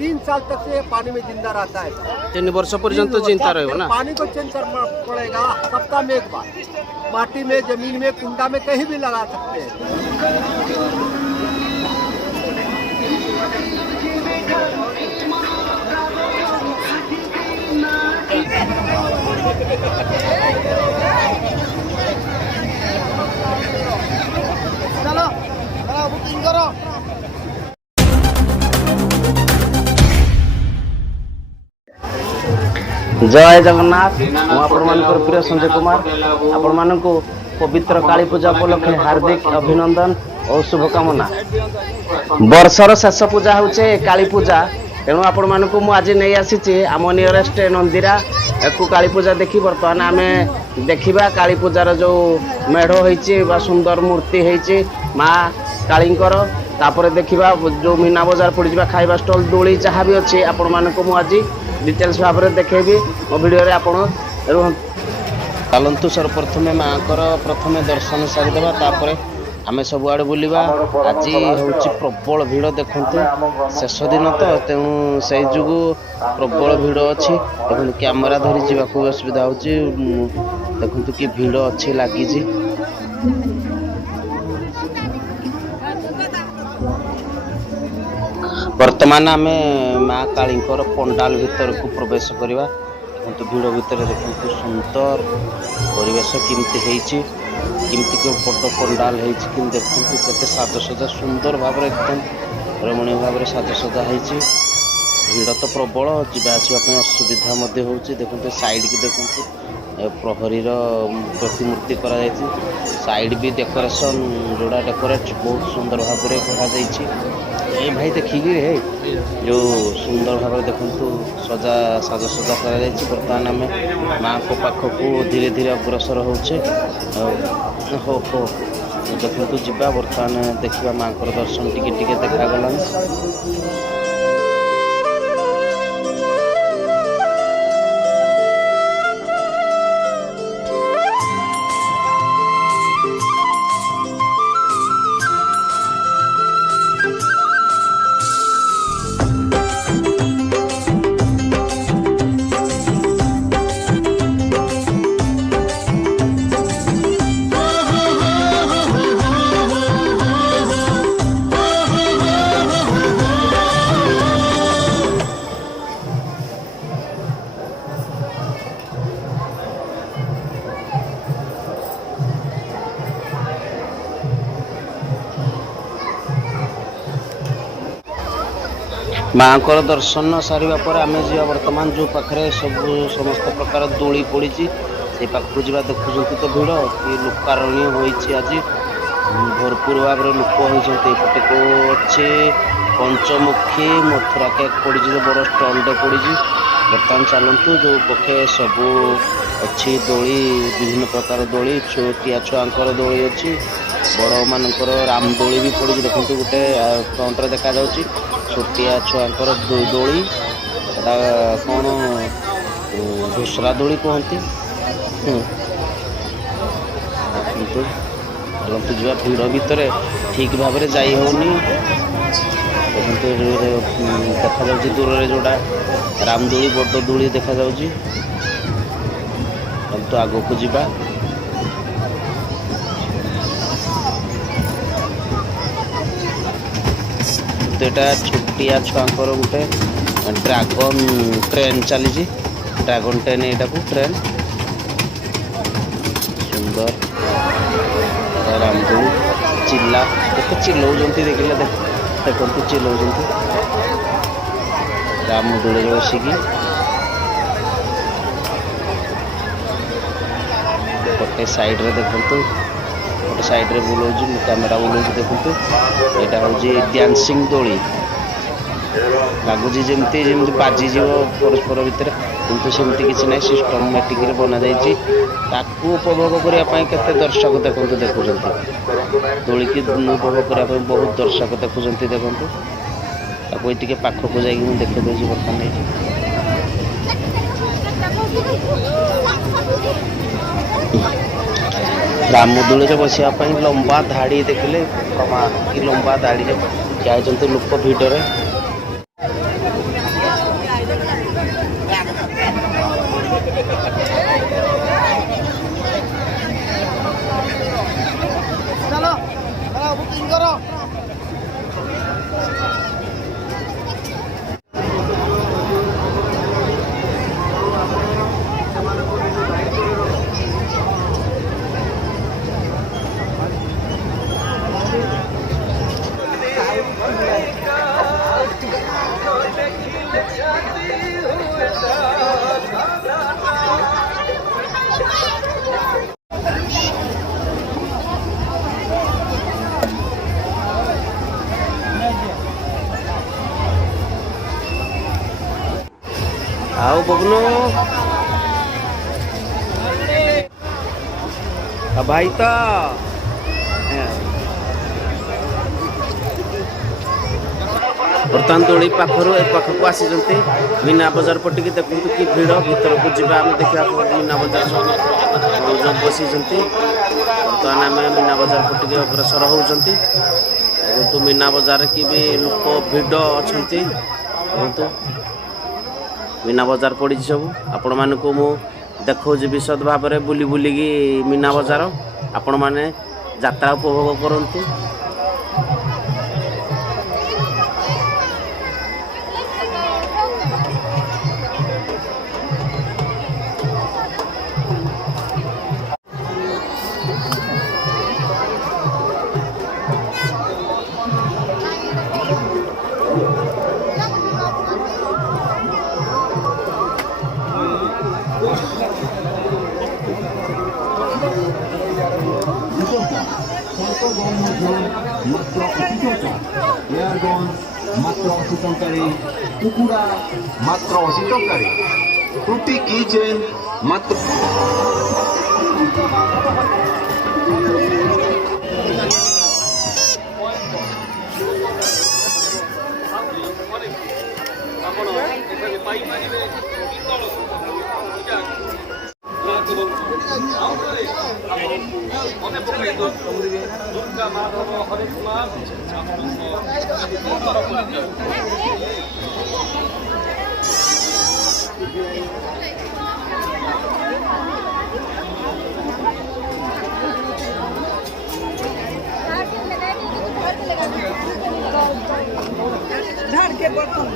3 साल तक से ये पानी में जिंदा रहता है। 3 वर्ष पर्यंत चिंता रहे ना। पानी को चेंज करना पड़ेगा सप्ताह में एक बार। माटी में, जमीन में, कुंडा में कहीं भी लगा सकते हैं। चलो बुकिंग करो। जय जगन्नाथ। आपण प्रिय संजय कुमार आपण मान पवित्र काली पूजा उपलक्षे हार्दिक अभिनंदन और शुभकामना। वर्षर शेष पूजा हूँ काली पूजा, तेणु आपण मानक आज नहीं आसी आम नियरेस्ट नंदीरा को काली पूजा देखी। बर्तमान आम देखा काली पूजार जो मेढ़ हो सुंदर मूर्ति होती माँ कालींकर, तापर देखा जो मीना बजार पड़ जावा खाइबा स्टॉल दोली जहाँ भी अच्छे आपण मानक आज डिटेल्स भाव में देखेबी मो वीडियो रे आपण चलतु। सर्वप्रथम माँ प्रथम दर्शन सारीदेवा, तापर आम सबुआड़े बुलवा। आज हूँ प्रबल भिड़ देखु, शेष दिन तो तेणु से जो प्रबल भिड़ अच्छी देखो। कैमेरा धरी जावाक असुविधा हो देखु कि भिड़ अच्छी लगी। वर्तमान आम माँ कालींकर पंडाल भीतर को प्रवेश करवा। देखो भिड़ भीतर देखो सुंदर परिवेश केमती केमती बड़ पंडाल हो देखो केते साजसजा सुंदर भाव एकदम रमणीय भाव साजसजा हो। भिड़ तो प्रबल जावासवाई असुविधा हो। देखो साइड की देखो प्रहरी प्रतिमूर्ति करा साइड भी डेकोरेशन जोड़ा डेकोरेट बहुत सुंदर भाव में करा भाई। देखिए जो सुंदर भाव देखु सजा साजसजा कर। बर्तमान आम माँ को पाखक धीरे धीरे अग्रसर होचे। हो देखु जा बर्तमान देखा माँ को दर्शन टिके देखागला। माँ को दर्शन सारिबा पर आम जा वर्तमान जो पाखे सब समस्त प्रकार दोली पड़ी से पाखक जा देखुं तो भिड़ कि लोकारण्य होती। आज भरपूर भाव में लोक होते को अच्छे पंचमुखी मथुरा केक पड़ी बड़ स्टॉलटे पड़ी। बर्तमान चलतु जो पक्षे सब अच्छी दोली विभिन्न प्रकार दोली छोटिया छुआंकर दोली अच्छी बड़ मानकर रामदोली भी पड़ी। देखो गोटे फ्रंट देखा जाऊँगी छोटिया छुआंकर दोली कौन घोसरा दोली कहती। किंतु चलतु जा भिड़ भितर ठीक भाव में जाई होनी। देखो देखा जाऊँ दूर में जोड़ा रामदोली बड़ दोली देखा जाऊँगी। तो आग को जीवा तो यहाँ छोटिया छुआंकर गोटे ड्रागन ट्रेन चली। ड्रागन ट्रेन यहाँ को ट्रेन सुंदर रामदोली चिल्ला देखो चिल्लाऊँ देखिले देखो चिल्लाऊँ रामदोली बसिकी गोटे साइड रे देखो गोटे साइड रे बुलाऊँ कैमेरा बुलाऊँ देखो यहाँ हूँ डांसिंग दोली लगुच जमी जमी बाजिज परस्पर भितर किंतु सेमती किसी ना सिस्टमेटिक बना जाइए। उपभोग करने केते दर्शक देखो देखुं दोली की उपभोग करने बहुत दर्शक देखुं देखो ये पाखक जाकि देखे दूसरी बर्तमान रामदोली बसापी लंबा धाड़ी देखिले कि लंबा धाड़ी ठिया लोक भिड़े आओ बबनू भाई तो बर्तमान दोली पाखर ए पाखक आसी मीना बजार पटिकी देखु कि भिड़ भीतर को जी आम देखा मीना बजार जो बसी बर्तमान आम मीना बजार पटिकी अग्रसर होती देखु मीना बजार की भी लोक भिड़ अच्छा देखु मीना बजार पड़ी सब आपण मानक मु देखो विशद भाव में बुली बुलिकी मीना बजार आपण मैंने यात्रा उपभोग करंतु। मात्र 80 टंकारी कुकुड़ा मात्र 80 टंकारी फ्रूटी किचेन मात्र झाड़ के बर्तन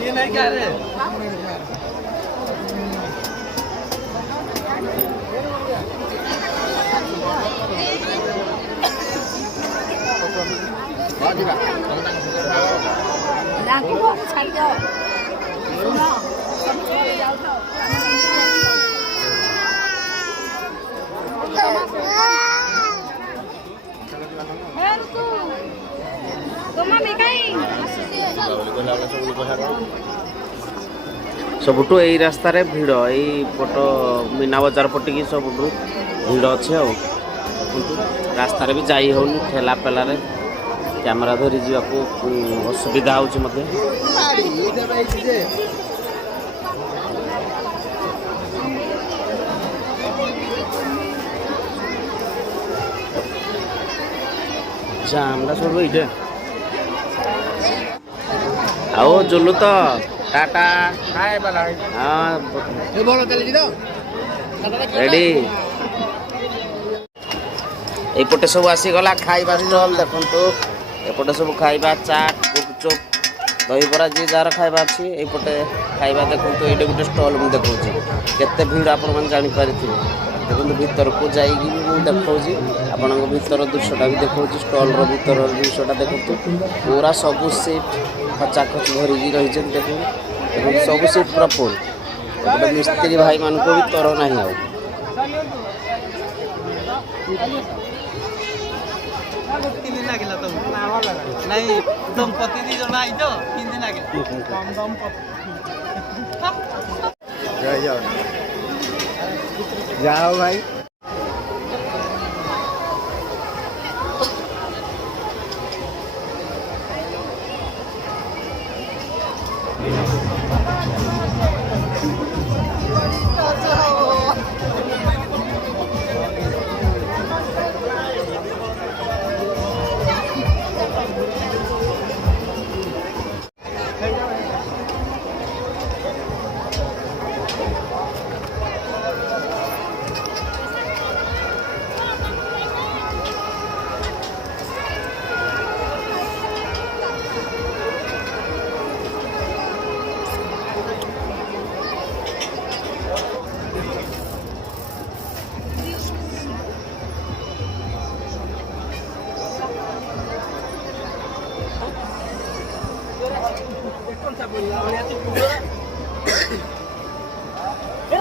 ये नहीं क्या रे छाड़ दो सबुठु यही रास्तार भिड़ यही पट मीना बजार पटिकी सबुठु भिड़ अच्छे रास्तार भी जाई होनी ठेला पेलार कैमेरा धरी जावाक असुविधा होची मते जामला सब इटे आओ जुलू तो टाटा हाय बलाई हाँ ये बोलो चले तो रेडी एपटे सब आसीगला खाइबा स्टल देखु एपटे सब खाइबा चाट गुपचुप दहीबरा जी जार खाइबा अच्छी एपटे खाइबा देखु ये गोटे स्टल मुझे देखा केते भीड़ आपण मैंने जापारे देखो भीतर को जाइए मुझे देखा आपण भीतर दृश्यटा भी देखा स्टल भीतर दृश्यटा देखो पूरा सबू सीट खचाखच भरिकी रही देखो सब सीट पूरा फुल गोटे मिस्त्री भाई मान को भी तर ना नहीं दंपति दी जन आई तो 3 दिन आगे जाओ भाई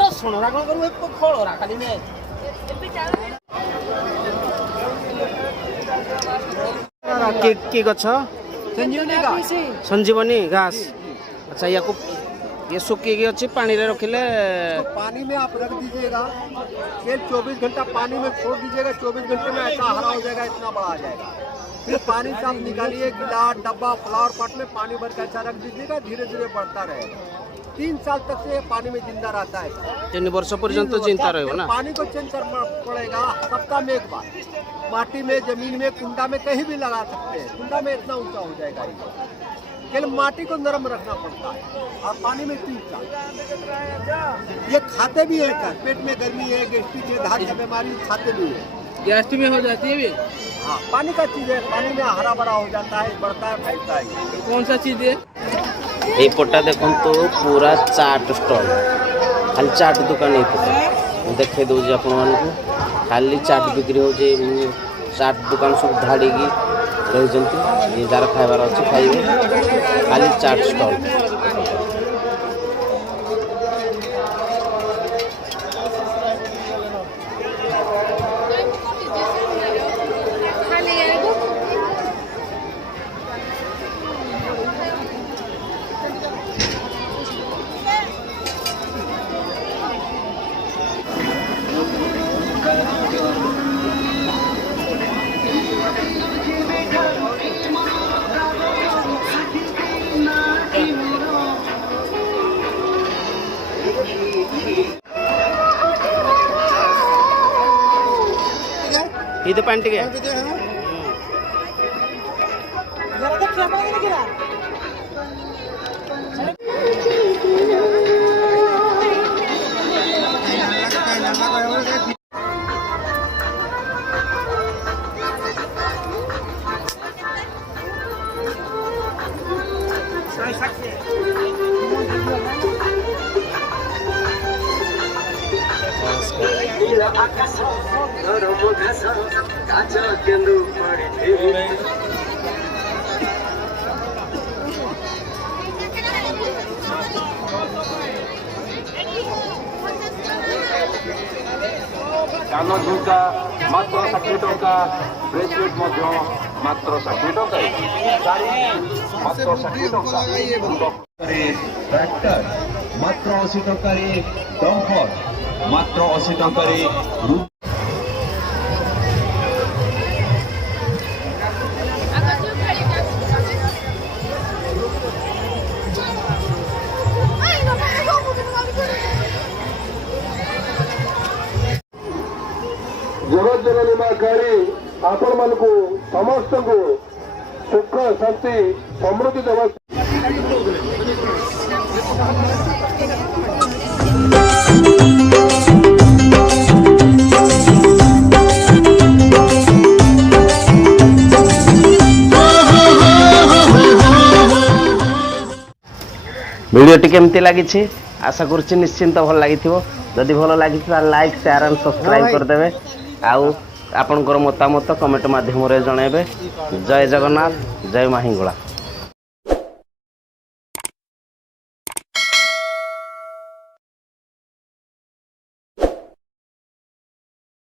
ରସୁଣରା କ'ଣ କରିବୁ ଏ ଫଳରା ଖାଲି ନେ କି ଗଛ संजीवनी का संजीवनी घास अच्छा या को ये सूखी की अच्छी पानी रे रखिले तो पानी में आप रख दीजिएगा, फिर 24 घंटा पानी में छोड़ दीजिएगा। 24 घंटे में ऐसा हरा हो जाएगा, इतना बड़ा आ जाएगा। फिर पानी से आप निकालिए, गिलास डब्बा फ्लावर पॉट में पानी भर के ऐसा रख दीजिएगा, धीरे धीरे बढ़ता रहेगा। 3 साल तक से ये पानी में जिंदा रहता है। 3 वर्ष पर्यंत चिंता रहे ना। पानी को चेंज करना पड़ेगा सप्ताह में एक बार। माटी में, जमीन में, कुंडा में कहीं भी लगा सकते हैं। कुंडा में इतना ऊंचा हो जाएगा ये। केवल माटी को नरम रखना पड़ता है और पानी में 3 साल। ये खाते भी है क्या? पेट में गर्मी है, गैस्ट्रिक है, दांत की बीमारी, खाते भी है। गैस्ट्रिक में हो जाती है भी हाँ, पानी का चीज है। पानी में हरा भरा हो जाता है, बढ़ता है, फैलता है। कौन सा चीज है ये पट्टा देखो तो पूरा चाट स्टॉल खाली चाट दुकान ये देखे दूसरी आपण मानक खाली चाट बिक्री हो चाट दुकान सब धाड़ी रही जार खाइबार अच्छे खाइबे खाली चाट स्टॉल ಇದು ಪ್ಯಾಂಟಿಗೆ कान झुमका मात्र 60 टंका ब्रेसलेट मात्र 60 टंका मात्र 60 टंका ट्रैक्टर मात्र 80 टंका डंपर मात्र 80 टंका जगत जननी माँ काली आपण मानकु समस्त को सुख शांति समृद्धि देवा वीडियोटी केमती लगी आशा करुच्ची निश्चिंत भल लगी जदि भल लगी लाइक शेयर एंड सब्सक्राइब करदे आउ आपनकर मतामत कमेंट माध्यम रे जणेबे। जय जगन्नाथ, जय माहिंगुला।